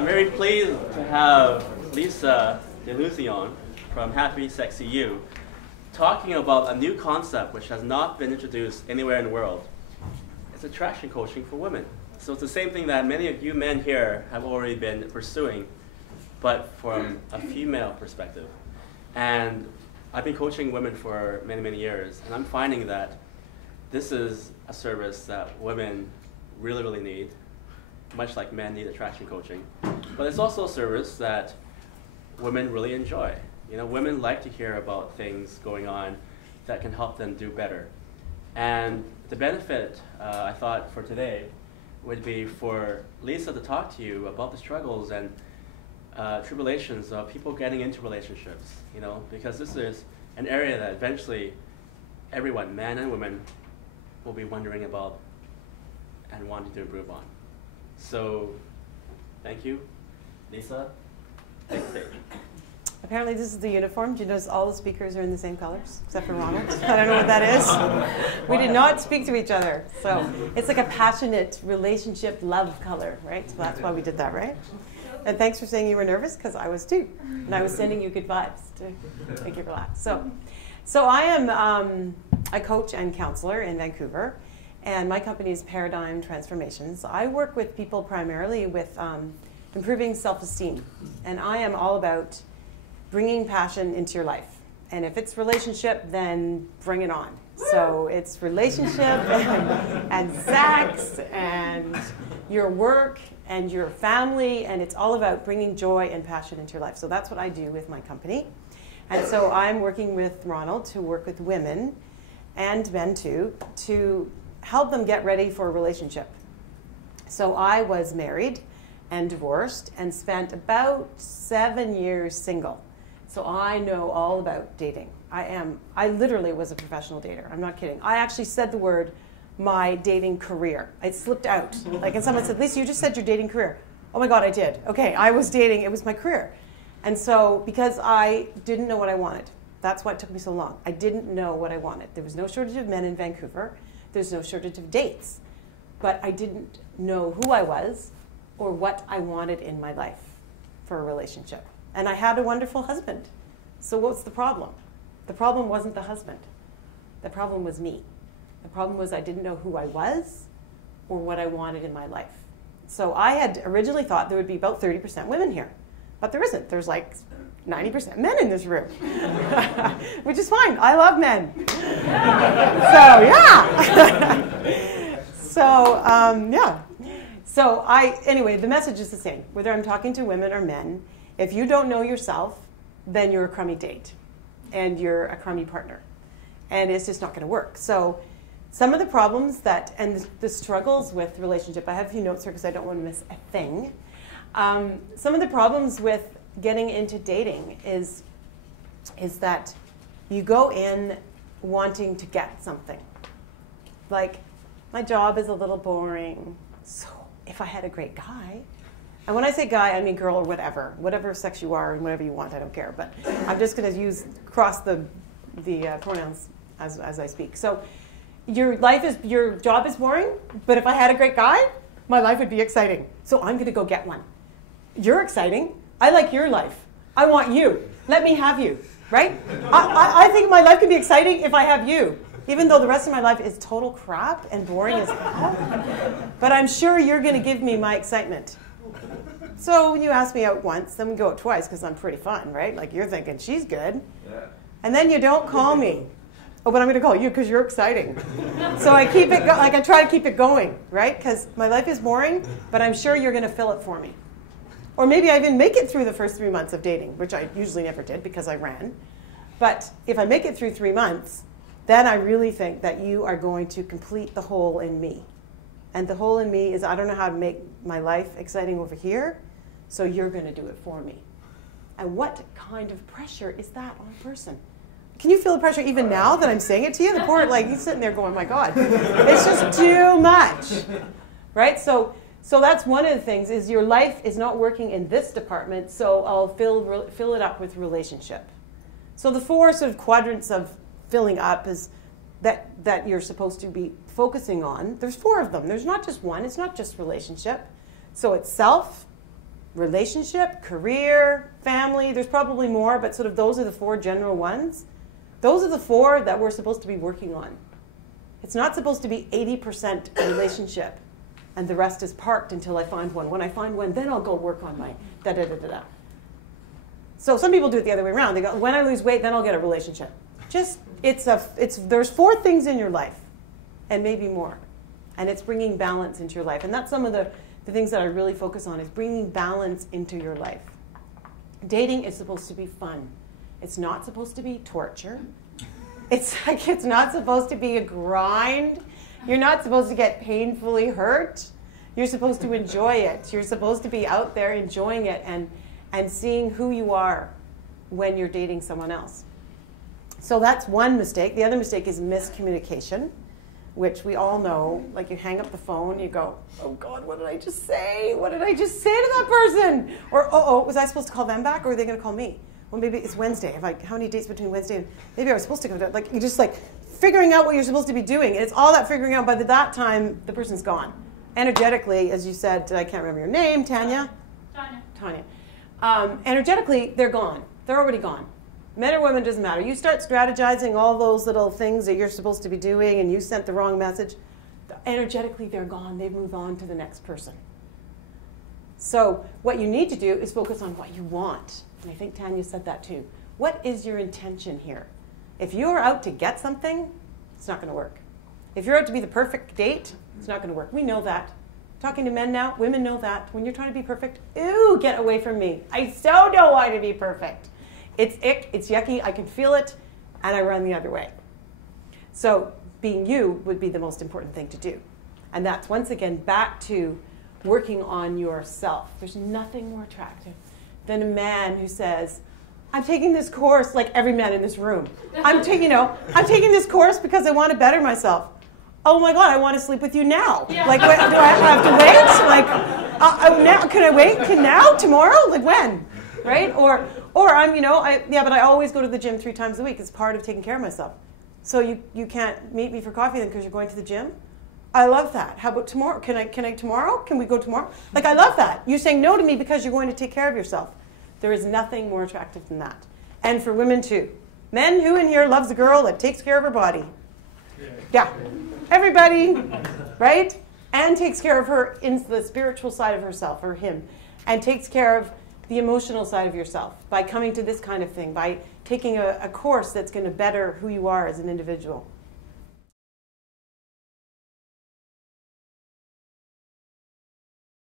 I'm very pleased to have Lisa de Lusignan from Happy Sexy You talking about a new concept which has not been introduced anywhere in the world. It's attraction coaching for women. So it's the same thing that many of you men here have already been pursuing, but from a female perspective. And I've been coaching women for many, many years, and I'm finding that this is a service that women really, really need, much like men need attraction coaching. But it's also a service that women really enjoy. You know, women like to hear about things going on that can help them do better. And the benefit, I thought, for today would be for Lisa to talk to you about the struggles and tribulations of people getting into relationships, you know, because this is an area that eventually everyone, men and women, will be wondering about and wanting to improve on. So, thank you. Lisa, take the stage. Apparently this is the uniform. Do you notice all the speakers are in the same colors, except for Ronald? I don't know what that is. We did not speak to each other. So it's like a passionate relationship love color, right? So that's why we did that, right? And thanks for saying you were nervous, because I was too. And I was sending you good vibes to make you relax. So I am a coach and counselor in Vancouver. And my company is Paradigm Transformations. I work with people primarily with improving self-esteem. And I am all about bringing passion into your life. And if it's relationship, then bring it on. So it's relationship and sex and your work and your family, and it's all about bringing joy and passion into your life. So that's what I do with my company. And so I'm working with Ronald to work with women and men too, to help them get ready for a relationship. So I was married and divorced and spent about 7 years single. So I know all about dating. I literally was a professional dater. I'm not kidding. I actually said the word, my dating career. It slipped out. Like, and someone said, Lisa, you just said your dating career. Oh my God, I did. Okay, I was dating, it was my career. And so, because I didn't know what I wanted, that's why it took me so long. I didn't know what I wanted. There was no shortage of men in Vancouver. There's no shortage of dates. But I didn't know who I was or what I wanted in my life for a relationship. And I had a wonderful husband. So what's the problem? The problem wasn't the husband. The problem was me. The problem was I didn't know who I was or what I wanted in my life. So I had originally thought there would be about 30% women here. But there isn't. There's like 90% men in this room, which is fine. I love men. So, yeah. Yeah. So anyway, the message is the same. Whether I'm talking to women or men, if you don't know yourself, then you're a crummy date and you're a crummy partner. And it's just not going to work. So some of the problems and the struggles with relationship, I have a few notes here because I don't want to miss a thing. Some of the problems with getting into dating is that you go in wanting to get something. Like, my job is a little boring, so if I had a great guy, and when I say guy, I mean girl or whatever sex you are and whatever you want, I don't care. But I'm just going to cross the pronouns as I speak. So your job is boring, but if I had a great guy, my life would be exciting. So I'm going to go get one. You're exciting. I like your life. I want you. Let me have you, right? I think my life can be exciting if I have you, even though the rest of my life is total crap and boring as hell. But I'm sure you're going to give me my excitement. So when you ask me out once, then we go out twice because I'm pretty fun, right? Like, you're thinking, she's good. Yeah. And then you don't call me. Oh, but I'm going to call you because you're exciting. So I keep it I try to keep it going, right? Because my life is boring, but I'm sure you're going to fill it for me. Or maybe I even make it through the first 3 months of dating, which I usually never did because I ran. But if I make it through 3 months, then I really think that you are going to complete the hole in me. And the hole in me is I don't know how to make my life exciting over here, so you're going to do it for me. And what kind of pressure is that on a person? Can you feel the pressure even now that I'm saying it to you? The poor, he's sitting there going, my God, it's just too much, right? So that's one of the things is your life is not working in this department, so I'll fill it up with relationship. So the 4 sort of quadrants of filling up is that you're supposed to be focusing on. There's 4 of them. There's not just one. It's not just relationship. So it's self, relationship, career, family. There's probably more, but sort of those are the 4 general ones. Those are the 4 that we're supposed to be working on. It's not supposed to be 80% relationship and the rest is parked until I find one. When I find one, then I'll go work on my da-da-da-da-da. So some people do it the other way around. They go, when I lose weight, then I'll get a relationship. There's 4 things in your life and maybe more. And it's bringing balance into your life. And that's some of the things that I really focus on is bringing balance into your life. Dating is supposed to be fun. It's not supposed to be torture. It's not supposed to be a grind. You're not supposed to get painfully hurt. You're supposed to enjoy it. You're supposed to be out there enjoying it and seeing who you are when you're dating someone else. So that's one mistake. The other mistake is miscommunication, which we all know. Like you hang up the phone, you go, oh God, what did I just say? What did I just say to that person? Or, oh, was I supposed to call them back or are they going to call me? Well, maybe it's Wednesday. How many dates between Wednesday and maybe I was supposed to go to, like, you're just like figuring out what you're supposed to be doing. And it's all that figuring out. By that time, the person's gone. Energetically, as you said, I can't remember your name, Tanya? Tanya. Energetically, they're gone. They're already gone. Men or women, doesn't matter. You start strategizing all those little things that you're supposed to be doing and you sent the wrong message. Energetically, they're gone. They've moved on to the next person. So what you need to do is focus on what you want. And I think Tanya said that too. What is your intention here? If you're out to get something, it's not going to work. If you're out to be the perfect date, it's not going to work. We know that. Talking to men now, women know that. When you're trying to be perfect, ooh, get away from me. I so don't want to be perfect. It's ick, it's yucky, I can feel it, and I run the other way. So being you would be the most important thing to do. And that's, once again, back to working on yourself. There's nothing more attractive than a man who says, I'm taking this course, like every man in this room. I'm taking this course because I want to better myself. Oh my God, I want to sleep with you now. Yeah. Like, do I have to wait? Like, now, can I wait? Now? Tomorrow? Like when? Right? Or I'm, but I always go to the gym 3 times a week. It's part of taking care of myself. So you can't meet me for coffee then because you're going to the gym? I love that. How about tomorrow? Can I tomorrow? Can we go tomorrow? Like, I love that. You're saying no to me because you're going to take care of yourself. There is nothing more attractive than that. And for women too. Men, who in here loves a girl that takes care of her body? Yeah. Everybody, right? And takes care of her in the spiritual side of herself, or him. And takes care of the emotional side of yourself by coming to this kind of thing, by taking a course that's going to better who you are as an individual.